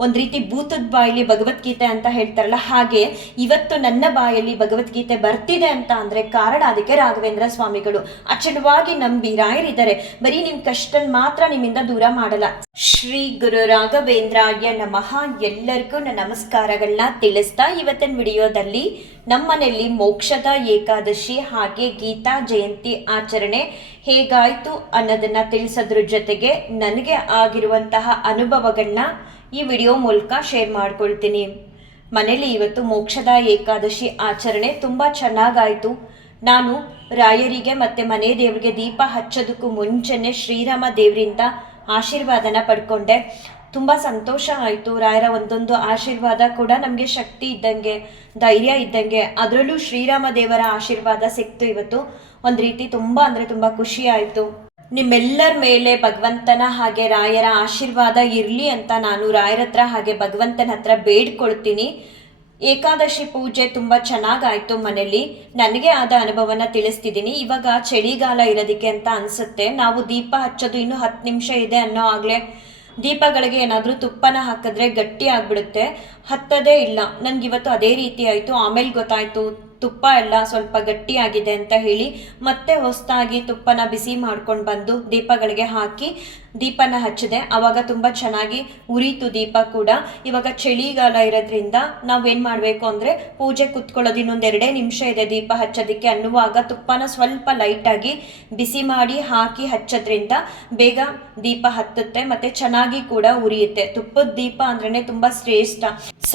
ಒಂದ್ ರೀತಿ ಭೂತದ ಬಾಯಲ್ಲಿ ಭಗವದ್ಗೀತೆ ಅಂತ ಹೇಳ್ತಾರಲ್ಲ, ಹಾಗೆ ಇವತ್ತು ನನ್ನ ಬಾಯಲ್ಲಿ ಭಗವದ್ಗೀತೆ ಬರ್ತಿದೆ ಅಂತ ಅಂದ್ರೆ ಕಾರಣ ಅದಕ್ಕೆ ರಾಘವೇಂದ್ರ ಸ್ವಾಮಿಗಳು. ಅಚಲವಾಗಿ ನಂಬಿ ರಾಯರಿದ್ದಾರೆ. ಬರೀ ನಿಮ್ ಕಷ್ಟ ಮಾತ್ರ ನಿಮ್ಮಿಂದ ದೂರ ಮಾಡಲ್ಲ. ಶ್ರೀ ಗುರು ರಾಘವೇಂದ್ರಾಯ ನಮಃ. ಎಲ್ಲರಿಗೂ ನನ್ನ ನಮಸ್ಕಾರಗಳನ್ನ ತಿಳಿಸ್ತಾ ಇವತ್ತಿನ ವಿಡಿಯೋದಲ್ಲಿ ನಮ್ಮನೆಯಲ್ಲಿ ಮೋಕ್ಷದ ಏಕಾದಶಿ ಹಾಗೆ ಗೀತಾ ಜಯಂತಿ ಆಚರಣೆ ಹೇಗಾಯ್ತು ಅನ್ನೋದನ್ನ ತಿಳಿಸೋದ್ರ ಜೊತೆಗೆ ನನಗೆ ಆಗಿರುವಂತಹ ಅನುಭವಗಳನ್ನ ಈ ವಿಡಿಯೋ ಮೂಲಕ ಶೇರ್ ಮಾಡ್ಕೊಳ್ತೀನಿ. ಮನೇಲಿ ಇವತ್ತು ಮೋಕ್ಷದ ಏಕಾದಶಿ ಆಚರಣೆ ತುಂಬ ಚೆನ್ನಾಗಾಯಿತು. ನಾನು ರಾಯರಿಗೆ ಮತ್ತು ಮನೆ ದೇವರಿಗೆ ದೀಪ ಹಚ್ಚೋದಕ್ಕೂ ಮುಂಚೆನೆ ಶ್ರೀರಾಮ ದೇವರಿಂದ ಆಶೀರ್ವಾದನ ಪಡ್ಕೊಂಡೆ. ತುಂಬ ಸಂತೋಷ ಆಯಿತು. ರಾಯರ ಒಂದೊಂದು ಆಶೀರ್ವಾದ ಕೂಡ ನಮಗೆ ಶಕ್ತಿ ಇದ್ದಂಗೆ, ಧೈರ್ಯ ಇದ್ದಂಗೆ. ಅದರಲ್ಲೂ ಶ್ರೀರಾಮ ದೇವರ ಆಶೀರ್ವಾದ ಸಿಕ್ತು ಇವತ್ತು. ಒಂದು ರೀತಿ ತುಂಬ ಅಂದರೆ ತುಂಬ ಖುಷಿ ಆಯಿತು. ನಿಮ್ಮೆಲ್ಲರ ಮೇಲೆ ಭಗವಂತನ ಹಾಗೆ ರಾಯರ ಆಶೀರ್ವಾದ ಇರಲಿ ಅಂತ ನಾನು ರಾಯರ ಹತ್ರ ಹಾಗೆ ಭಗವಂತನ ಹತ್ರ ಬೇಡ್ಕೊಳ್ತೀನಿ. ಏಕಾದಶಿ ಪೂಜೆ ತುಂಬ ಚೆನ್ನಾಗಾಯ್ತು ಮನೇಲಿ ನನಗೆ ಆದ ಅನುಭವನ ತಿಳಿಸ್ತಿದ್ದೀನಿ. ಇವಾಗ ಚಳಿಗಾಲ ಇರೋದಕ್ಕೆ ಅಂತ ಅನಿಸುತ್ತೆ. ನಾವು ದೀಪ ಹಚ್ಚೋದು ಇನ್ನೂ ಹತ್ತು ನಿಮಿಷ ಇದೆ ಅನ್ನೋ ಆಗಲೇ ದೀಪಗಳಿಗೆ ಏನಾದರೂ ತುಪ್ಪನ ಹಾಕಿದ್ರೆ ಗಟ್ಟಿ ಆಗಿಬಿಡುತ್ತೆ. ಹತ್ತದೇ ಇಲ್ಲ. ನನಗಿವತ್ತು ಅದೇ ರೀತಿ ಆಯಿತು. ಆಮೇಲೆ ಗೊತ್ತಾಯಿತು. ತುಪ್ಪ ಎಲ್ಲ ಸ್ವಲ್ಪ ಗಟ್ಟಿಯಾಗಿದೆ ಅಂತ ಹೇಳಿ ಮತ್ತೆ ಹೊಸದಾಗಿ ತುಪ್ಪನ ಬಿಸಿ ಮಾಡ್ಕೊಂಡು ಬಂದು ದೀಪಗಳಿಗೆ ಹಾಕಿ ದೀಪನ ಹಚ್ಚಿದೆ. ಆವಾಗ ತುಂಬ ಚೆನ್ನಾಗಿ ಉರಿತು ದೀಪ ಕೂಡ. ಇವಾಗ ಚಳಿಗಾಲ ಇರೋದ್ರಿಂದ ನಾವೇನು ಮಾಡಬೇಕು ಅಂದರೆ ಪೂಜೆ ಕುತ್ಕೊಳ್ಳೋದು ಇನ್ನೊಂದು ಎರಡೇ ನಿಮಿಷ ಇದೆ ದೀಪ ಹಚ್ಚೋದಕ್ಕೆ ಅನ್ನುವಾಗ ತುಪ್ಪನ ಸ್ವಲ್ಪ ಲೈಟಾಗಿ ಬಿಸಿ ಮಾಡಿ ಹಾಕಿ ಹಚ್ಚೋದ್ರಿಂದ ಬೇಗ ದೀಪ ಹತ್ತುತ್ತೆ ಮತ್ತು ಚೆನ್ನಾಗಿ ಕೂಡ ಉರಿಯುತ್ತೆ. ತುಪ್ಪದ ದೀಪ ಅಂದ್ರೇ ತುಂಬ ಶ್ರೇಷ್ಠ.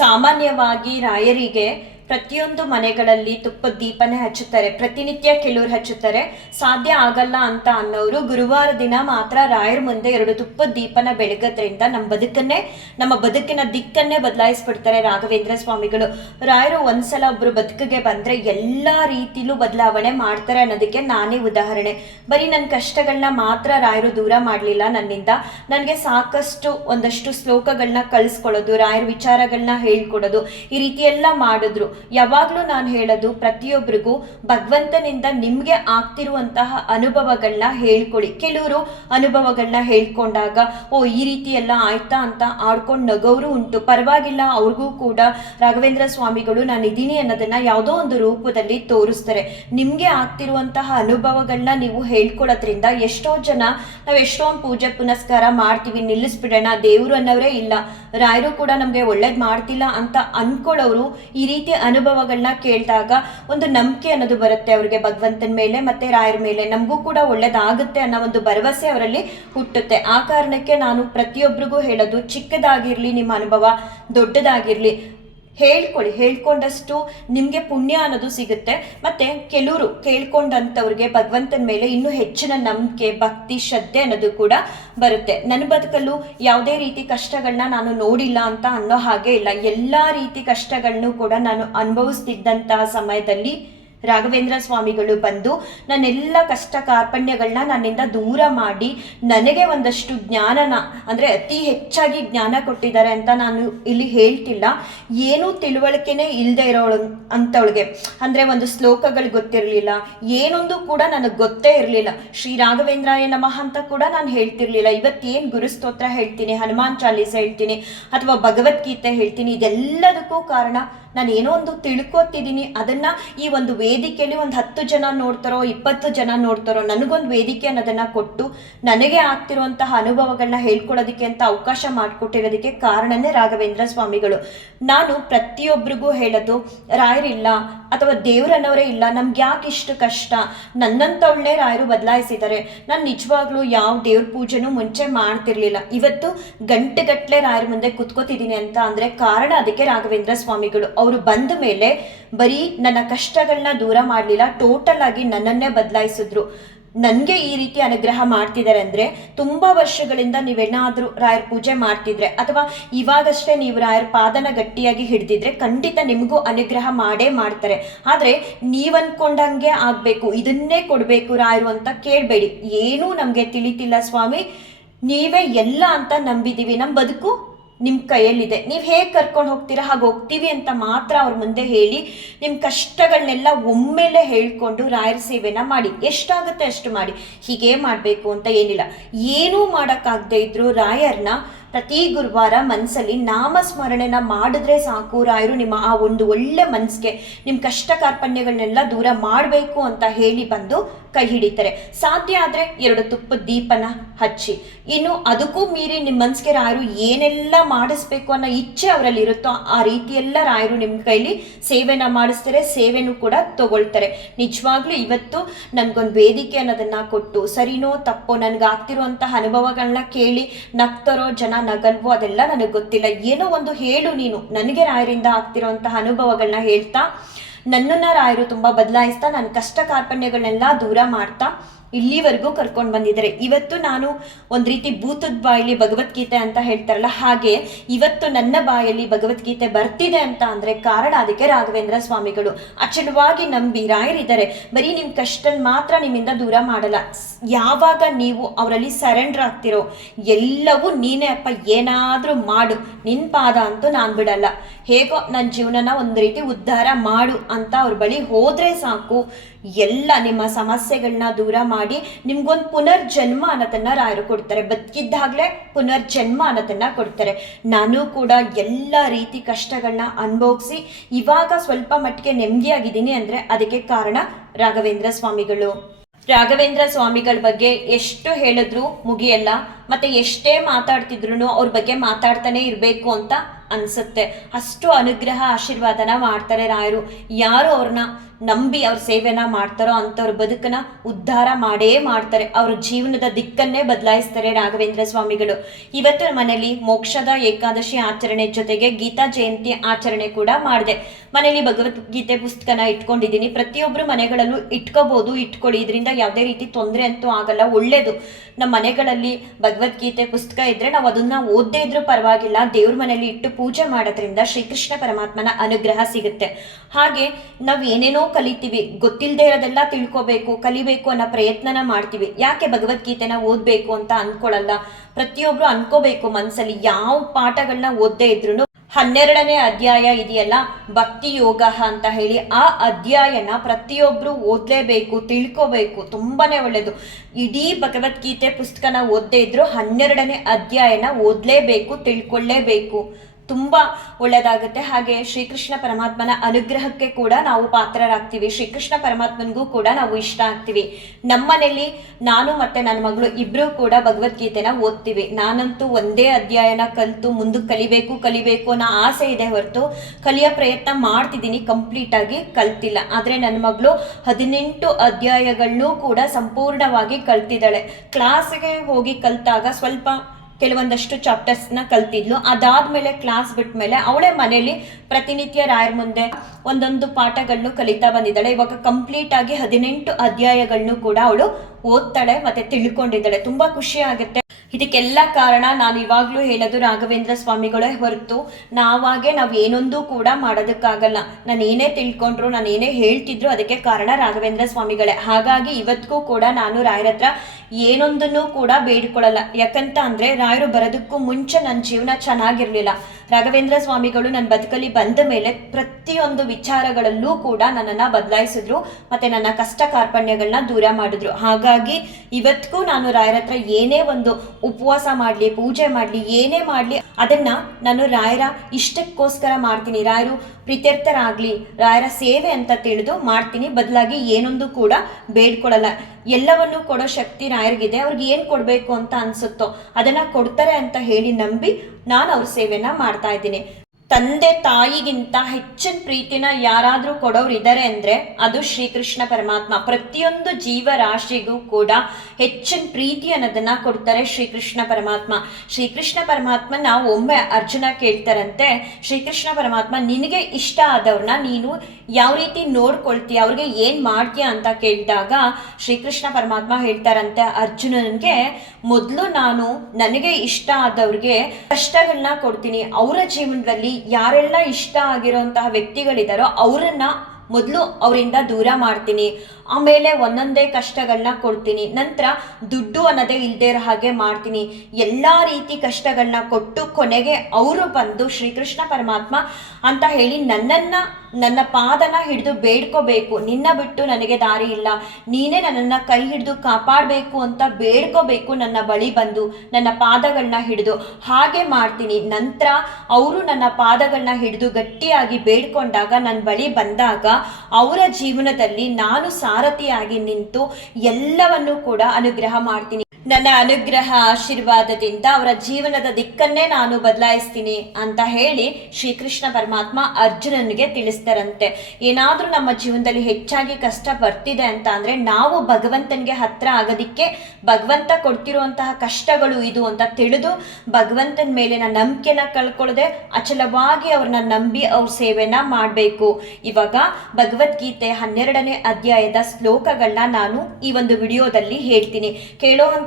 ಸಾಮಾನ್ಯವಾಗಿ ರಾಯರಿಗೆ ಪ್ರತಿಯೊಂದು ಮನೆಗಳಲ್ಲಿ ತುಪ್ಪದ ದೀಪನೇ ಹಚ್ಚುತ್ತಾರೆ, ಪ್ರತಿನಿತ್ಯ ಕೆಲವರು ಹಚ್ಚುತ್ತಾರೆ. ಸಾಧ್ಯ ಆಗಲ್ಲ ಅಂತ ಅನ್ನೋರು ಗುರುವಾರ ದಿನ ಮಾತ್ರ ರಾಯರ ಮುಂದೆ ಎರಡು ತುಪ್ಪದ ದೀಪನ ಬೆಳಗೋದ್ರಿಂದ ನಮ್ಮ ಬದುಕನ್ನೇ, ನಮ್ಮ ಬದುಕಿನ ದಿಕ್ಕನ್ನೇ ಬದಲಾಯಿಸ್ಬಿಡ್ತಾರೆ ರಾಘವೇಂದ್ರ ಸ್ವಾಮಿಗಳು. ರಾಯರು ಒಂದ್ಸಲ ಒಬ್ರು ಬದುಕಿಗೆ ಬಂದ್ರೆ ಎಲ್ಲ ರೀತಿಲೂ ಬದಲಾವಣೆ ಮಾಡ್ತಾರೆ ಅನ್ನೋದಕ್ಕೆ ನಾನೇ ಉದಾಹರಣೆ. ಬರೀ ನನ್ನ ಕಷ್ಟಗಳನ್ನ ಮಾತ್ರ ರಾಯರು ದೂರ ಮಾಡಲಿಲ್ಲ ನನ್ನಿಂದ. ನನಗೆ ಸಾಕಷ್ಟು ಒಂದಷ್ಟು ಶ್ಲೋಕಗಳನ್ನ ಕಳಿಸ್ಕೊಳ್ಳೋದು ರಾಯರ ವಿಚಾರಗಳನ್ನ ಹೇಳ್ಕೊಡೋದು, ಈ ರೀತಿ ಎಲ್ಲ ಮಾಡಿದ್ರು. ಯಾವಾಗಲೂ ನಾನು ಹೇಳೋದು ಪ್ರತಿಯೊಬ್ಬರಿಗೂ ಭಗವಂತನಿಂದ ನಿಮಗೆ ಆಗ್ತಿರುವಂತಹ ಅನುಭವಗಳನ್ನ ಹೇಳ್ಕೊಳ್ಳಿ ಕೆಲವರು ಅನುಭವಗಳನ್ನ ಹೇಳ್ಕೊಂಡಾಗ, ಓ, ಈ ರೀತಿ ಎಲ್ಲ ಆಯ್ತಾ ಅಂತ ಆಡ್ಕೊಂಡು ನಗೋರು ಉಂಟು. ಪರವಾಗಿಲ್ಲ, ಅವ್ರಿಗೂ ಕೂಡ ರಾಘವೇಂದ್ರ ಸ್ವಾಮಿಗಳು ನಾನು ಇದ್ದೀನಿ ಅನ್ನೋದನ್ನ ಯಾವುದೋ ಒಂದು ರೂಪದಲ್ಲಿ ತೋರಿಸ್ತಾರೆ. ನಿಮಗೆ ಆಗ್ತಿರುವಂತಹ ಅನುಭವಗಳನ್ನ ನೀವು ಹೇಳ್ಕೊಳ್ಳೋದ್ರಿಂದ ಎಷ್ಟೋ ಜನ ನಾವು ಎಷ್ಟೊಂದು ಪೂಜೆ ಪುನಸ್ಕಾರ ಮಾಡ್ತೀವಿ, ನಿಲ್ಲಿಸ್ಬಿಡೋಣ, ದೇವರು ಅನ್ನೋರೇ ಇಲ್ಲ. ರಾಯರು ಕೂಡ ನಮಗೆ ಒಳ್ಳೇದು ಮಾಡ್ತಿಲ್ಲ ಅಂತ ಅನ್ಕೊಳ್ಳೋರು ಈ ರೀತಿ ಅನುಭವಗಳನ್ನ ಕೇಳಿದಾಗ ಒಂದು ನಂಬಿಕೆ ಅನ್ನೋದು ಬರುತ್ತೆ ಅವರಿಗೆ ಭಗವಂತನ ಮೇಲೆ ಮತ್ತೆ ರಾಯರ ಮೇಲೆ. ನಮಗೂ ಕೂಡ ಒಳ್ಳೇದಾಗುತ್ತೆ ಅನ್ನೋ ಒಂದು ಭರವಸೆ ಅವರಲ್ಲಿ ಹುಟ್ಟುತ್ತೆ. ಆ ಕಾರಣಕ್ಕೆ ನಾನು ಪ್ರತಿಯೊಬ್ಬರಿಗೂ ಹೇಳೋದು, ಚಿಕ್ಕದಾಗಿರಲಿ ನಿಮ್ಮ ಅನುಭವ, ದೊಡ್ಡದಾಗಿರ್ಲಿ. ಹೇಳ್ಕೊಳ್ಳಿ ಹೇಳ್ಕೊಂಡಷ್ಟು ನಿಮಗೆ ಪುಣ್ಯ ಅನ್ನೋದು ಸಿಗುತ್ತೆ. ಮತ್ತೆ ಕೆಲವರು ಕೇಳ್ಕೊಂಡಂಥವ್ರಿಗೆ ಭಗವಂತನ ಮೇಲೆ ಇನ್ನೂ ಹೆಚ್ಚಿನ ನಂಬಿಕೆ, ಭಕ್ತಿ, ಶ್ರದ್ಧೆ ಅನ್ನೋದು ಕೂಡ ಬರುತ್ತೆ. ನನ್ನ ಬದುಕಲ್ಲೂ ಯಾವುದೇ ರೀತಿ ಕಷ್ಟಗಳನ್ನ ನಾನು ನೋಡಿಲ್ಲ ಅಂತ ಅನ್ನೋ ಹಾಗೆ ಇಲ್ಲ. ಎಲ್ಲ ರೀತಿ ಕಷ್ಟಗಳನ್ನು ಕೂಡ ನಾನು ಅನುಭವಿಸ್ತಿದ್ದಂತಹ ಸಮಯದಲ್ಲಿ ರಾಘವೇಂದ್ರ ಸ್ವಾಮಿಗಳು ಬಂದು ನನ್ನೆಲ್ಲ ಕಷ್ಟ ಕಾರ್ಪಣ್ಯಗಳನ್ನ ನನ್ನಿಂದ ದೂರ ಮಾಡಿ ನನಗೆ ಒಂದಷ್ಟು ಜ್ಞಾನನ, ಅಂದರೆ ಅತಿ ಹೆಚ್ಚಾಗಿ ಜ್ಞಾನ ಕೊಟ್ಟಿದ್ದಾರೆ ಅಂತ ನಾನು ಇಲ್ಲಿ ಹೇಳ್ತಿಲ್ಲ. ಏನೂ ತಿಳುವಳಿಕೆನೇ ಇಲ್ಲದೆ ಇರೋಳು ಅಂಥವಳಿಗೆ ಅಂದರೆ ಒಂದು ಶ್ಲೋಕಗಳು ಗೊತ್ತಿರಲಿಲ್ಲ, ಏನೊಂದು ಕೂಡ ನನಗೆ ಗೊತ್ತೇ ಇರಲಿಲ್ಲ. ಶ್ರೀ ರಾಘವೇಂದ್ರಾಯ ನಮಃ ಅಂತ ಕೂಡ ನಾನು ಹೇಳ್ತಿರ್ಲಿಲ್ಲ. ಇವತ್ತೇನು ಗುರುಸ್ತೋತ್ರ ಹೇಳ್ತೀನಿ, ಹನುಮಾನ್ ಚಾಲೀಸ ಹೇಳ್ತೀನಿ, ಅಥವಾ ಭಗವದ್ಗೀತೆ ಹೇಳ್ತೀನಿ, ಇದೆಲ್ಲದಕ್ಕೂ ಕಾರಣ ನಾನು ಏನೋ ಒಂದು ತಿಳ್ಕೊತಿದ್ದೀನಿ. ಅದನ್ನ ಈ ಒಂದು ವೇದಿಕೆಯಲ್ಲಿ ಒಂದು ಹತ್ತು ಜನ ನೋಡ್ತಾರೋ, ಇಪ್ಪತ್ತು ಜನ ನೋಡ್ತಾರೋ, ನನಗೊಂದು ವೇದಿಕೆ ಅನ್ನೋದನ್ನ ಕೊಟ್ಟು ನನಗೆ ಆಗ್ತಿರುವಂತಹ ಅನುಭವಗಳನ್ನ ಹೇಳ್ಕೊಡೋದಕ್ಕೆ ಅಂತ ಅವಕಾಶ ಮಾಡಿಕೊಟ್ಟಿರೋದಕ್ಕೆ ಕಾರಣನೇ ರಾಘವೇಂದ್ರ ಸ್ವಾಮಿಗಳು. ನಾನು ಪ್ರತಿಯೊಬ್ಬರಿಗೂ ಹೇಳೋದು, ರಾಯರಿಲ್ಲ ಅಥವಾ ದೇವರನ್ನವರೇ ಇಲ್ಲ ನಮ್ಗೆ ಯಾಕೆ ಇಷ್ಟು ಕಷ್ಟ? ನನ್ನಂಥವಳನ್ನೇ ರಾಯರು ಬದಲಾಯಿಸಿದ್ದಾರೆ ನಾನು ನಿಜವಾಗ್ಲೂ ಯಾವ ದೇವ್ರ ಪೂಜೆನೂ ಮುಂಚೆ ಮಾಡ್ತಿರ್ಲಿಲ್ಲ. ಇವತ್ತು ಗಂಟೆಗಟ್ಟಲೆ ರಾಯರ ಮುಂದೆ ಕುತ್ಕೋತಿದ್ದೀನಿ ಅಂತ ಅಂದರೆ ಕಾರಣ ಅದಕ್ಕೆ ರಾಘವೇಂದ್ರ ಸ್ವಾಮಿಗಳು. ಅವರು ಬಂದ ಮೇಲೆ ಬರೀ ನನ್ನ ಕಷ್ಟಗಳನ್ನ ದೂರ ಮಾಡಲಿಲ್ಲ ಟೋಟಲ್ ಆಗಿ ನನ್ನನ್ನೇ ಬದಲಾಯಿಸಿದ್ರು. ನನಗೆ ಈ ರೀತಿ ಅನುಗ್ರಹ ಮಾಡ್ತಿದ್ದಾರೆ ಅಂದರೆ ತುಂಬ ವರ್ಷಗಳಿಂದ ನೀವೇನಾದರೂ ರಾಯರ ಪೂಜೆ ಮಾಡ್ತಿದ್ರೆ ಅಥವಾ ಇವಾಗಷ್ಟೇ ನೀವು ರಾಯರ ಪಾದನ ಗಟ್ಟಿಯಾಗಿ ಹಿಡಿದಿದ್ರೆ ಖಂಡಿತ ನಿಮಗೂ ಅನುಗ್ರಹ ಮಾಡೇ ಮಾಡ್ತಾರೆ. ಆದರೆ ನೀವು ಅಂದ್ಕೊಂಡಂಗೆ ಆಗಬೇಕು, ಇದನ್ನೇ ಕೊಡಬೇಕು ರಾಯರು ಅಂತ ಕೇಳಬೇಡಿ. ಏನೂ ನಮಗೆ ತಿಳಿತಿಲ್ಲ ಸ್ವಾಮಿ. ನೀವೇ ಎಲ್ಲ ಅಂತ ನಂಬಿದ್ದೀವಿ ನಮ್ಮ ಬದುಕು ನಿಮ್ಮ ಕೈಯಲ್ಲಿದೆ. ನೀವು ಹೇಗೆ ಕರ್ಕೊಂಡು ಹೋಗ್ತೀರಾ, ಹಾಗೆ ಹೋಗ್ತೀವಿ ಅಂತ ಮಾತ್ರ ಅವ್ರ ಮುಂದೆ ಹೇಳಿ ನಿಮ್ಮ ಕಷ್ಟಗಳನ್ನೆಲ್ಲ ಒಮ್ಮೆಲೆ ಹೇಳ್ಕೊಂಡು ರಾಯರ ಸೇವೆನ ಮಾಡಿ. ಎಷ್ಟಾಗುತ್ತೆ ಅಷ್ಟು ಮಾಡಿ. ಹೀಗೆ ಮಾಡಬೇಕು ಅಂತ ಏನಿಲ್ಲ. ಏನೂ ಮಾಡೋಕ್ಕಾಗದೆ ಇದ್ರು ರಾಯರ್ನ ಪ್ರತಿ ಗುರುವಾರ ಮನಸ್ಸಲ್ಲಿ ನಾಮಸ್ಮರಣೆನ ಮಾಡಿದ್ರೆ ಸಾಕು ರಾಯರು ನಿಮ್ಮ ಆ ಒಂದು ಒಳ್ಳೆ ಮನಸ್ಸಿಗೆ ನಿಮ್ಮ ಕಷ್ಟ ಕಾರ್ಪಣ್ಯಗಳನ್ನೆಲ್ಲ ದೂರ ಮಾಡಬೇಕು ಅಂತ ಹೇಳಿ ಬಂದು ಕೈ ಹಿಡಿತಾರೆ. ಸಾಧ್ಯ ಆದರೆ ಎರಡು ತುಪ್ಪ ದೀಪನ ಹಚ್ಚಿ. ಇನ್ನು ಅದಕ್ಕೂ ಮೀರಿ ನಿಮ್ಮ ಮನಸ್ಸಿಗೆ ರಾಯರು ಏನೆಲ್ಲ ಮಾಡಿಸ್ಬೇಕು ಅನ್ನೋ ಇಚ್ಛೆ ಅವರಲ್ಲಿ ಇರುತ್ತೋ ಆ ರೀತಿಯೆಲ್ಲ ರಾಯರು ನಿಮ್ಮ ಕೈಲಿ ಸೇವೆನ ಮಾಡಿಸ್ತಾರೆ, ಸೇವೆನೂ ಕೂಡ ತಗೊಳ್ತಾರೆ. ನಿಜವಾಗ್ಲೂ ಇವತ್ತು ನನಗೊಂದು ವೇದಿಕೆ ಅನ್ನೋದನ್ನ ಕೊಟ್ಟು, ಸರಿನೋ ತಪ್ಪೋ ನನಗೆ ಆಗ್ತಿರುವಂತಹ ಅನುಭವಗಳನ್ನ ಕೇಳಿ ನಗ್ತಾರೋ ಜನ ನಗಲ್ವೋ ಅದೆಲ್ಲ ನನಗೆ ಗೊತ್ತಿಲ್ಲ. ಏನೋ ಒಂದು ಹೇಳು ನೀನು. ನನಗೆ ರಾಯರಿಂದ ಆಗ್ತಿರುವಂತಹ ಅನುಭವಗಳನ್ನ ಹೇಳ್ತಾ ನನ್ನನ್ನು ರಾಯರು ತುಂಬ ಬದಲಾಯಿಸ್ತಾ ನನ್ನ ಕಷ್ಟ ಕಾರ್ಪಣ್ಯಗಳನ್ನೆಲ್ಲ ದೂರ ಮಾಡ್ತಾ ಇಲ್ಲಿವರೆಗೂ ಕರ್ಕೊಂಡು ಬಂದಿದ್ದಾರೆ. ಇವತ್ತು ನಾನು ಒಂದು ರೀತಿ ಭೂತದ ಬಾಯಲ್ಲಿ ಭಗವದ್ಗೀತೆ ಅಂತ ಹೇಳ್ತಾರಲ್ಲ, ಹಾಗೆ ಇವತ್ತು ನನ್ನ ಬಾಯಲ್ಲಿ ಭಗವದ್ಗೀತೆ ಬರ್ತಿದೆ ಅಂತ ಅಂದರೆ ಕಾರಣ ಅದಕ್ಕೆ ರಾಘವೇಂದ್ರ ಸ್ವಾಮಿಗಳು. ಅಚಲವಾಗಿ ನಂಬಿ ರಾಯರಿದ್ದಾರೆ. ಬರೀ ನಿಮ್ಮ ಕಷ್ಟ ಮಾತ್ರ ನಿಮ್ಮಿಂದ ದೂರ ಮಾಡಲ್ಲ. ಯಾವಾಗ ನೀವು ಅವರಲ್ಲಿ ಸರೆಂಡರ್ ಆಗ್ತಿರೋ, ಎಲ್ಲವೂ ನೀನೇ ಅಪ್ಪ, ಏನಾದರೂ ಮಾಡು. ನಿನ್ನ ಪಾದ ಅಂತೂ ನಾನು ಬಿಡಲ್ಲ. ಹೇಗೋ ನನ್ನ ಜೀವನನ ಒಂದು ರೀತಿ ಉದ್ಧಾರ ಮಾಡು ಅಂತ ಅವ್ರ ಬಳಿ ಹೋದರೆ ಸಾಕು. ಎಲ್ಲ ನಿಮ್ಮ ಸಮಸ್ಯೆಗಳನ್ನ ದೂರ ಮಾಡಿ ನಿಮ್ಗೊಂದು ಪುನರ್ಜನ್ಮ ಅನ್ನೋದನ್ನ ರಾಯರು ಕೊಡ್ತಾರೆ. ಬದುಕಿದ್ದಾಗಲೇ ಪುನರ್ಜನ್ಮ ಅನ್ನೋದನ್ನ ಕೊಡ್ತಾರೆ. ನಾನು ಕೂಡ ಎಲ್ಲ ರೀತಿ ಕಷ್ಟಗಳನ್ನ ಅನುಭವಿಸಿ ಇವಾಗ ಸ್ವಲ್ಪ ಮಟ್ಟಿಗೆ ನೆಮ್ಮದಿಯಾಗಿದ್ದೀನಿ ಅಂದರೆ ಅದಕ್ಕೆ ಕಾರಣ ರಾಘವೇಂದ್ರ ಸ್ವಾಮಿಗಳು. ರಾಘವೇಂದ್ರ ಸ್ವಾಮಿಗಳ ಬಗ್ಗೆ ಎಷ್ಟು ಹೇಳಿದ್ರು ಮುಗಿಯಲ್ಲ. ಮತ್ತೆ ಎಷ್ಟೇ ಮಾತಾಡ್ತಿದ್ರು ಅವ್ರ ಬಗ್ಗೆ ಮಾತಾಡ್ತಾನೆ ಇರಬೇಕು ಅಂತ ಅನ್ಸುತ್ತೆ. ಅಷ್ಟು ಅನುಗ್ರಹ, ಆಶೀರ್ವಾದನ ಮಾಡ್ತಾರೆ ರಾಯರು. ಯಾರು ಅವ್ರನ್ನ ನಂಬಿ ಅವ್ರ ಸೇವೆನ ಮಾಡ್ತಾರೋ ಅಂಥವ್ರ ಬದುಕನ್ನ ಉದ್ಧಾರ ಮಾಡೇ ಮಾಡ್ತಾರೆ. ಅವ್ರ ಜೀವನದ ದಿಕ್ಕನ್ನೇ ಬದಲಾಯಿಸ್ತಾರೆ ರಾಘವೇಂದ್ರ ಸ್ವಾಮಿಗಳು. ಇವತ್ತು ಮನೆಯಲ್ಲಿ ಮೋಕ್ಷದ ಏಕಾದಶಿ ಆಚರಣೆ ಜೊತೆಗೆ ಗೀತಾ ಜಯಂತಿ ಆಚರಣೆ ಕೂಡ ಮಾಡಿದೆ. ಮನೆಯಲ್ಲಿ ಭಗವದ್ಗೀತೆ ಪುಸ್ತಕನ ಇಟ್ಕೊಂಡಿದ್ದೀನಿ. ಪ್ರತಿಯೊಬ್ಬರು ಮನೆಗಳಲ್ಲೂ ಇಟ್ಕೋಬಹುದು ಇಟ್ಕೊಳ್ಳಿ. ಇದರಿಂದ ಯಾವುದೇ ರೀತಿ ತೊಂದರೆ ಅಂತೂ ಆಗಲ್ಲ, ಒಳ್ಳೇದು. ನಮ್ಮ ಮನೆಗಳಲ್ಲಿ ಭಗವದ್ಗೀತೆ ಪುಸ್ತಕ ಇದ್ರೆ ನಾವು ಅದನ್ನ ಓದದೇ ಇದ್ರೂ ಪರವಾಗಿಲ್ಲ. ದೇವ್ರ ಮನೆಯಲ್ಲಿ ಇಟ್ಟು ಪೂಜೆ ಮಾಡೋದ್ರಿಂದ ಶ್ರೀಕೃಷ್ಣ ಪರಮಾತ್ಮನ ಅನುಗ್ರಹ ಸಿಗುತ್ತೆ. ಹಾಗೆ ನಾವು ಏನೇನೋ ಕಲಿತೀವಿ. ಗೊತ್ತಿಲ್ಲದೆ ಇರೋದೆಲ್ಲ ತಿಳ್ಕೊಬೇಕು, ಕಲಿಬೇಕು ಅನ್ನೋ ಪ್ರಯತ್ನನ ಮಾಡ್ತೀವಿ. ಯಾಕೆ ಭಗವದ್ಗೀತೆನ ಓದ್ಬೇಕು ಅಂತ ಅನ್ಕೊಳಲ್ಲ? ಪ್ರತಿಯೊಬ್ರು ಅನ್ಕೋಬೇಕು ಮನಸ್ಸಲ್ಲಿ ಯಾವ ಪಾಠಗಳನ್ನ ಓದದೇ ಇದ್ರು ಹನ್ನೆರಡನೇ ಅಧ್ಯಾಯ ಇದೆಯಲ್ಲ, ಭಕ್ತಿ ಯೋಗ ಅಂತ ಹೇಳಿ. ಆ ಅಧ್ಯಾಯನ ಪ್ರತಿಯೊಬ್ಬರು ಓದಲೇಬೇಕು, ತಿಳ್ಕೋಬೇಕು. ತುಂಬಾನೇ ಒಳ್ಳೇದು. ಇಡೀ ಭಗವದ್ಗೀತೆ ಪುಸ್ತಕನ ಓದದೇ ಇದ್ರು ಹನ್ನೆರಡನೇ ಅಧ್ಯಾಯನ ಓದಲೇಬೇಕು ತಿಳ್ಕೊಳ್ಳೇಬೇಕು ತುಂಬ ಒಳ್ಳೆಯದಾಗುತ್ತೆ ಹಾಗೆ ಶ್ರೀಕೃಷ್ಣ ಪರಮಾತ್ಮನ ಅನುಗ್ರಹಕ್ಕೆ ಕೂಡ ನಾವು ಪಾತ್ರರಾಗ್ತೀವಿ. ಶ್ರೀಕೃಷ್ಣ ಪರಮಾತ್ಮನಿಗೂ ಕೂಡ ನಾವು ಇಷ್ಟ ಆಗ್ತೀವಿ. ನಮ್ಮನೇಲಿ ನಾನು ಮತ್ತೆ ನನ್ನ ಮಗಳು ಇಬ್ಬರೂ ಕೂಡ ಭಗವದ್ಗೀತೆನ ಓದ್ತೀವಿ. ನಾನಂತೂ ಒಂದೇ ಅಧ್ಯಾಯನ ಕಲಿತು ಮುಂದಕ್ಕೆ ಕಲಿಬೇಕು ಕಲಿಬೇಕು ಅನ್ನೋ ಆಸೆ ಇದೆ ಹೊರತು ಕಲಿಯೋ ಪ್ರಯತ್ನ ಮಾಡ್ತಿದ್ದೀನಿ. ಕಂಪ್ಲೀಟ್ ಆಗಿ ಕಲ್ತಿಲ್ಲ. ಆದರೆ ನನ್ನ ಮಗಳು ಹದಿನೆಂಟು ಅಧ್ಯಾಯಗಳನ್ನೂ ಕೂಡ ಸಂಪೂರ್ಣವಾಗಿ ಕಲ್ತಿದ್ದಾಳೆ. ಕ್ಲಾಸ್ಗೆ ಹೋಗಿ ಕಲ್ತಾಗ ಸ್ವಲ್ಪ ಕೆಲವೊಂದಷ್ಟು ಚಾಪ್ಟರ್ಸ್ನ ಕಲ್ತಿದ್ಲು. ಅದಾದ್ಮೇಲೆ ಕ್ಲಾಸ್ ಬಿಟ್ಟ ಮೇಲೆ ಅವಳೇ ಮನೇಲಿ ಪ್ರತಿನಿತ್ಯ ರಾಯರ್ ಮುಂದೆ ಒಂದೊಂದು ಪಾಠಗಳನ್ನು ಕಲಿತಾ ಬಂದಿದ್ದಾಳೆ. ಇವಾಗ ಕಂಪ್ಲೀಟ್ ಆಗಿ ಹದಿನೆಂಟು ಅಧ್ಯಾಯಗಳನ್ನು ಕೂಡ ಅವಳು ಓದ್ತಾಳೆ ಮತ್ತೆ ತಿಳ್ಕೊಂಡಿದ್ದಾಳೆ. ತುಂಬಾ ಖುಷಿ ಆಗುತ್ತೆ. ಇದಕ್ಕೆಲ್ಲ ಕಾರಣ ನಾನು ಇವಾಗ್ಲೂ ಹೇಳೋದು ರಾಘವೇಂದ್ರ ಸ್ವಾಮಿಗಳೇ ಹೊರತು ನಾವಾಗೆ ನಾವು ಏನೊಂದು ಕೂಡ ಮಾಡೋದಕ್ಕಾಗಲ್ಲ. ನಾನು ಏನೇ ತಿಳ್ಕೊಂಡ್ರು, ನಾನು ಏನೇ ಹೇಳ್ತಿದ್ರು ಅದಕ್ಕೆ ಕಾರಣ ರಾಘವೇಂದ್ರ ಸ್ವಾಮಿಗಳೇ. ಹಾಗಾಗಿ ಇವತ್ತಿಗೂ ಕೂಡ ನಾನು ರಾಯರ ಹತ್ರ ಏನೊಂದನ್ನು ಕೂಡ ಬೇಡಿಕೊಳ್ಳಲ್ಲ. ಯಾಕಂತ ಅಂದ್ರೆ ರಾಯರು ಬರೋದಕ್ಕೂ ಮುಂಚೆ ನನ್ನ ಜೀವನ ಚೆನ್ನಾಗಿರಲಿಲ್ಲ. ರಾಘವೇಂದ್ರ ಸ್ವಾಮಿಗಳು ನನ್ನ ಬದುಕಲ್ಲಿ ಬಂದ ಮೇಲೆ ಪ್ರತಿಯೊಂದು ವಿಚಾರಗಳಲ್ಲೂ ಕೂಡ ನನ್ನನ್ನು ಬದಲಾಯಿಸಿದ್ರು, ಮತ್ತೆ ನನ್ನ ಕಷ್ಟ ಕಾರ್ಪಣ್ಯಗಳನ್ನ ದೂರ ಮಾಡಿದ್ರು. ಹಾಗಾಗಿ ಇವತ್ತಿಗೂ ನಾನು ರಾಯರ ಹತ್ರ ಏನೇ ಒಂದು ಉಪವಾಸ ಮಾಡಲಿ, ಪೂಜೆ ಮಾಡಲಿ, ಏನೇ ಮಾಡಲಿ, ಅದನ್ನ ನಾನು ರಾಯರ ಇಷ್ಟಕ್ಕೋಸ್ಕರ ಮಾಡ್ತೀನಿ. ರಾಯರು ಪ್ರೀತ್ಯರ್ಥರಾಗಲಿ, ರಾಯರ ಸೇವೆ ಅಂತ ತಿಳಿದು ಮಾಡ್ತೀನಿ. ಬದಲಾಗಿ ಏನೊಂದು ಕೂಡ ಬೇಡ್ಕೊಳ್ಳಲ್ಲ ಎಲ್ಲವನ್ನು ಕೊಡೋ ಶಕ್ತಿ ನಾಯರ್ಗಿದೆ. ಅವ್ರಿಗೆ ಏನು ಕೊಡಬೇಕು ಅಂತ ಅನ್ಸುತ್ತೋ ಅದನ್ನ ಕೊಡ್ತಾರೆ ಅಂತ ಹೇಳಿ ನಂಬಿ ನಾನು ಅವ್ರ ಸೇವೆನ ಮಾಡ್ತಾ ಇದ್ದೀನಿ. ತಂದೆ ತಾಯಿಗಿಂತ ಹೆಚ್ಚಿನ ಪ್ರೀತಿನ ಯಾರಾದರೂ ಕೊಡೋರು ಇದ್ದಾರೆ ಅಂದರೆ ಅದು ಶ್ರೀಕೃಷ್ಣ ಪರಮಾತ್ಮ. ಪ್ರತಿಯೊಂದು ಜೀವರಾಶಿಗೂ ಕೂಡ ಹೆಚ್ಚಿನ ಪ್ರೀತಿ ಅನ್ನೋದನ್ನು ಕೊಡ್ತಾರೆ ಶ್ರೀಕೃಷ್ಣ ಪರಮಾತ್ಮ. ಶ್ರೀಕೃಷ್ಣ ಪರಮಾತ್ಮ ನಾವು ಒಮ್ಮೆ ಅರ್ಜುನ ಕೇಳ್ತಾರಂತೆ, ಶ್ರೀಕೃಷ್ಣ ಪರಮಾತ್ಮ, ನಿನಗೆ ಇಷ್ಟ ಆದವ್ರನ್ನ ನೀನು ಯಾವ ರೀತಿ ನೋಡ್ಕೊಳ್ತೀಯ? ಅವ್ರಿಗೆ ಏನು ಮಾಡ್ತೀಯ? ಅಂತ ಕೇಳಿದಾಗ ಶ್ರೀಕೃಷ್ಣ ಪರಮಾತ್ಮ ಹೇಳ್ತಾರಂತೆ, ಅರ್ಜುನನಿಗೆ ಮೊದಲು ನಾನು ನನಗೆ ಇಷ್ಟ ಆದವ್ರಿಗೆ ಕಷ್ಟಗಳನ್ನ ಕೊಡ್ತೀನಿ. ಅವರ ಜೀವನದಲ್ಲಿ ಯಾರೆಲ್ಲ ಇಷ್ಟ ಆಗಿರೋಂತಹ ವ್ಯಕ್ತಿಗಳಿದ್ದಾರೋ ಅವರನ್ನ ಮೊದಲು ಅವರಿಂದ ದೂರ ಮಾಡ್ತೀನಿ. ಆಮೇಲೆ ಒಂದೊಂದೇ ಕಷ್ಟಗಳನ್ನ ಕೊಡ್ತೀನಿ. ನಂತರ ದುಡ್ಡು ಅನ್ನೋದೇ ಇಲ್ಲದೆ ಇರೋ ಹಾಗೆ ಮಾಡ್ತೀನಿ. ಎಲ್ಲ ರೀತಿ ಕಷ್ಟಗಳನ್ನ ಕೊಟ್ಟು ಕೊನೆಗೆ ಅವರು ಬಂದು ಶ್ರೀಕೃಷ್ಣ ಪರಮಾತ್ಮ ಅಂತ ಹೇಳಿ ನನ್ನನ್ನು, ನನ್ನ ಪಾದನ ಹಿಡಿದು ಬೇಡ್ಕೋಬೇಕು. ನಿನ್ನ ಬಿಟ್ಟು ನನಗೆ ದಾರಿ ಇಲ್ಲ. ನೀನೇ ನನ್ನನ್ನು ಕೈ ಹಿಡಿದು ಕಾಪಾಡಬೇಕು ಅಂತ ಬೇಡ್ಕೋಬೇಕು ನನ್ನ ಬಳಿ ಬಂದು, ನನ್ನ ಪಾದಗಳನ್ನ ಹಿಡಿದು. ಹಾಗೆ ಮಾಡ್ತೀನಿ. ನಂತರ ಅವರು ನನ್ನ ಪಾದಗಳನ್ನ ಹಿಡಿದು ಗಟ್ಟಿಯಾಗಿ ಬೇಡ್ಕೊಂಡಾಗ ನನ್ನ ಬಳಿ ಬಂದಾಗ ಅವರ ಜೀವನದಲ್ಲಿ ನಾನು ಸಾರಥಿಯಾಗಿ ನಿಂತು ಎಲ್ಲವನ್ನೂ ಕೂಡ ಅನುಗ್ರಹ ಮಾಡ್ತೀನಿ. ನನ್ನ ಅನುಗ್ರಹ ಆಶೀರ್ವಾದದಿಂದ ಅವರ ಜೀವನದ ದಿಕ್ಕನ್ನೇ ನಾನು ಬದಲಾಯಿಸ್ತೀನಿ ಅಂತ ಹೇಳಿ ಶ್ರೀಕೃಷ್ಣ ಪರಮಾತ್ಮ ಅರ್ಜುನನಿಗೆ ತಿಳಿಸ್ತಾರಂತೆ. ಏನಾದರೂ ನಮ್ಮ ಜೀವನದಲ್ಲಿ ಹೆಚ್ಚಾಗಿ ಕಷ್ಟ ಬರ್ತಿದೆ ಅಂತ ಅಂದರೆ ನಾವು ಭಗವಂತನಿಗೆ ಹತ್ರ ಆಗೋದಿಕ್ಕೆ ಭಗವಂತ ಕೊಡ್ತಿರುವಂತಹ ಕಷ್ಟಗಳು ಇದು ಅಂತ ತಿಳಿದು ಭಗವಂತನ ಮೇಲಿನ ನಂಬಿಕೆನ ಕಳ್ಕೊಳ್ಳದೆ ಅಚಲವಾಗಿ ಅವ್ರನ್ನ ನಂಬಿ ಅವ್ರ ಸೇವೆನ ಮಾಡಬೇಕು. ಇವಾಗ ಭಗವದ್ಗೀತೆ ಹನ್ನೆರಡನೇ ಅಧ್ಯಾಯದ ಶ್ಲೋಕಗಳನ್ನ ನಾನು ಈ ಒಂದು ವಿಡಿಯೋದಲ್ಲಿ ಹೇಳ್ತೀನಿ.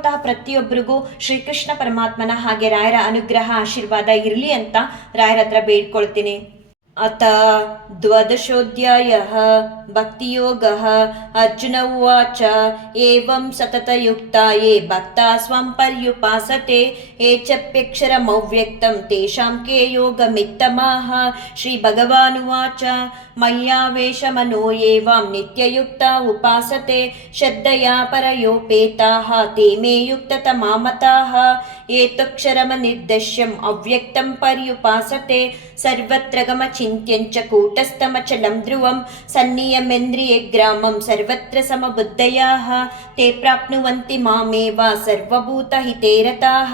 ಕೇಳೋವಂತಹ ಪ್ರತಿಯೊಬ್ಬರಿಗೂ ಶ್ರೀಕೃಷ್ಣ ಪರಮಾತ್ಮನ ಹಾಗೆ ರಾಯರ ಅನುಗ್ರಹ ಆಶೀರ್ವಾದ ಇರಲಿ ಅಂತ ರಾಯರ ಹತ್ರ ಬೇಡ್ಕೊಳ್ತೀನಿ. अत द्वादशोऽध्यायः भक्तियोगः। अर्जुन उवाच एवं सततयुक्ता ये भक्ता स्वं पर्युपासते ये चप्यक्षरमव्यक्तं तेषां के योगमित्तमाः। श्रीभगवानुवाच मय्यावेशमनो एवां नित्ययुक्ता उपासते श्रद्धया परयोपेताः ते मे युक्ततमामताः। ఏతొక్షరమనిర్దశ్యం అవ్యక్తం పర్యుపాసతే సర్వత్రగమచింత్యంచ కూటస్థమచలం ధ్రువం సన్నియమెంద్రియ గ్రామం సర్వత్ర సమబుద్ధయా తే ప్రాప్నువంతి మామేవ సర్వభూతహితే రతాః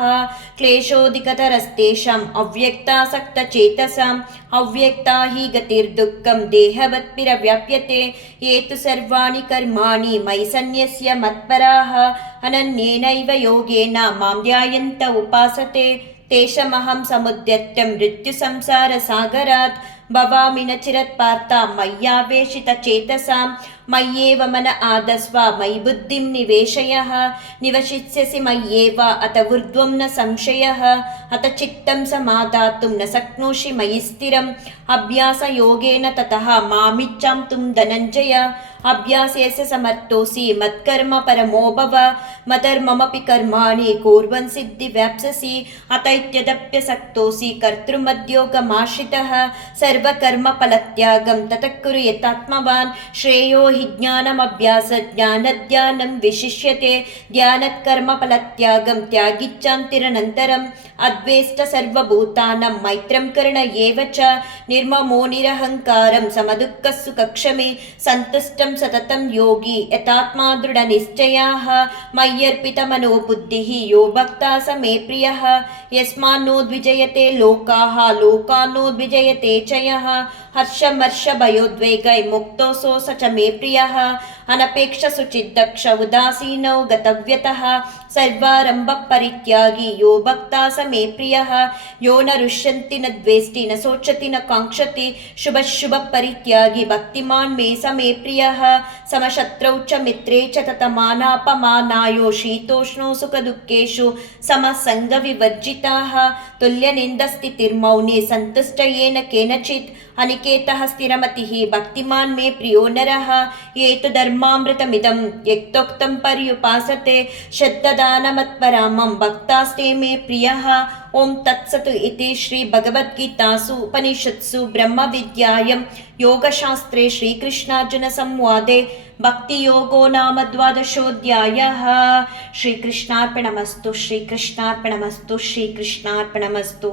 క్లేశోదికతరస్తేషాం అవ్యక్తాసక్తచేతసాం అవ్యక్తా హి గతిర్దుఃఖం దేహవత్పిరవ్యాప్యతే ఏ తు సర్వాణి కర్మాణి మయి సన్యస్య మత్పరాः అనన్యేనైవ యోగేన మాం ధ్యాయంతి ध्यायन्त उपासते तेषमहं समुद्यत्य मृत्युसंसारसागरात् भवामि न चिरत्पार्ता मय्यावेशितचेतसां मय्येव मन आदस्व मयि बुद्धिं निवेशयः निवशिष्यसि मय्येव अत ऊर्ध्वं न संशयः अत चित्तं समादातुं न शक्नोषि मयि स्थिरम् अभ्यासयोगेन ततः मामिच्छां అభ్యాసేస సమర్థోసి మత్కర్మ పరమోభవ మతర్మమపి కర్మాణి కూర్వన్ సిద్ధి వ్యాప్ససి అతైత్యదప్యసక్తోసి కర్తృమద్యోగమాశ్రిత సర్వకర్మ ఫలత్యాగం తతక్కురు యథాత్మవాన్ శ్రేయో హి జ్ఞానమభ్యాస జ్ఞానధ్యానం విశిష్యతే ధ్యానత్కర్మఫలత్యాగం త్యాగిచ్చాంతిరనంతరం అద్వేష్ట సర్వభూతానం మైత్రం కరణ ఏవ చ నిర్మమో నిరహంకారం సమదుఃఖ సుఖక్షమే సంతుష్టం सन्तुष्टं सततं योगी यतात्मा दृढनिश्चयाः मय्यर्पितमनो बुद्धिः यो भक्ता स मे प्रियः। यस्मान्नो द्विजयते लोकाः, लोकान्नो द्विजयते ಹರ್ಷಮರ್ಷ ಭಯೋದ್ವೇಗೈ ಮುಕ್ತೋಸೋ ಸ ಚ ಮೇ ಪ್ರಿಯ. ಅನಪೇಕ್ಷ ಸುಚಿದ್ದಕ್ಷ ಉದಾಸೀನೌ ಗತವ್ಯತಃ. ಸರ್ವಾರಂಭ ಪರಿತ್ಯಾಗಿ ಯೋ ಭಕ್ತ ಸ ಮೇ ಪ್ರಿಯ. ಯೋ ನ ರುಷ್ಯಂತಿ ನ ದ್ವೇಷ್ಟಿ ನ ಸೋಚತಿ ನ ಕಾಂಕ್ಷತಿ. ಶುಭ ಶುಭ ಪರಿತ್ಯಾಗಿ ಭಕ್ತಿಮಾನ್ ಮೇ ಸ ಮೇ ಪ್ರಿಯ. ಸಮಶತ್ರೌ ಚ ಮಿತ್ರೇ ಚ ತತ ತತಮಾನಾಪಮಾನಾಯೋ ಶೀತೋಷ್ಣೋ ಸುಖ ದುಃಖೇಶು ಸಮ ಸಂಗ ವಿವರ್ಜಿತಾ ತುಲ್ಯ ನಿಂದಸ್ತಿ ತಿರ್ಮೌನಿ ಸಂತುಷ್ಟ ಏನ ಕೇನಚಿತ್. अनिकेतः स्थिरमतिः भक्तिमान् मे प्रियो नरः। ये तु धर्मामृतमिदं यक्तोक्तं पर्युपासते। श्रद्धदानमत्परामं भक्तास्ते मे प्रियः। ॐ तत्सत् इति श्रीभगवद्गीतासु उपनिषत्सु ब्रह्मविद्यायं योगशास्त्रे श्रीकृष्णार्जुनसंवादे। भक्तियोगो नाम द्वादशोऽध्यायः। श्रीकृष्णार्पणमस्तु श्रीकृष्णार्पणमस्तु श्रीकृष्णार्पणमस्तु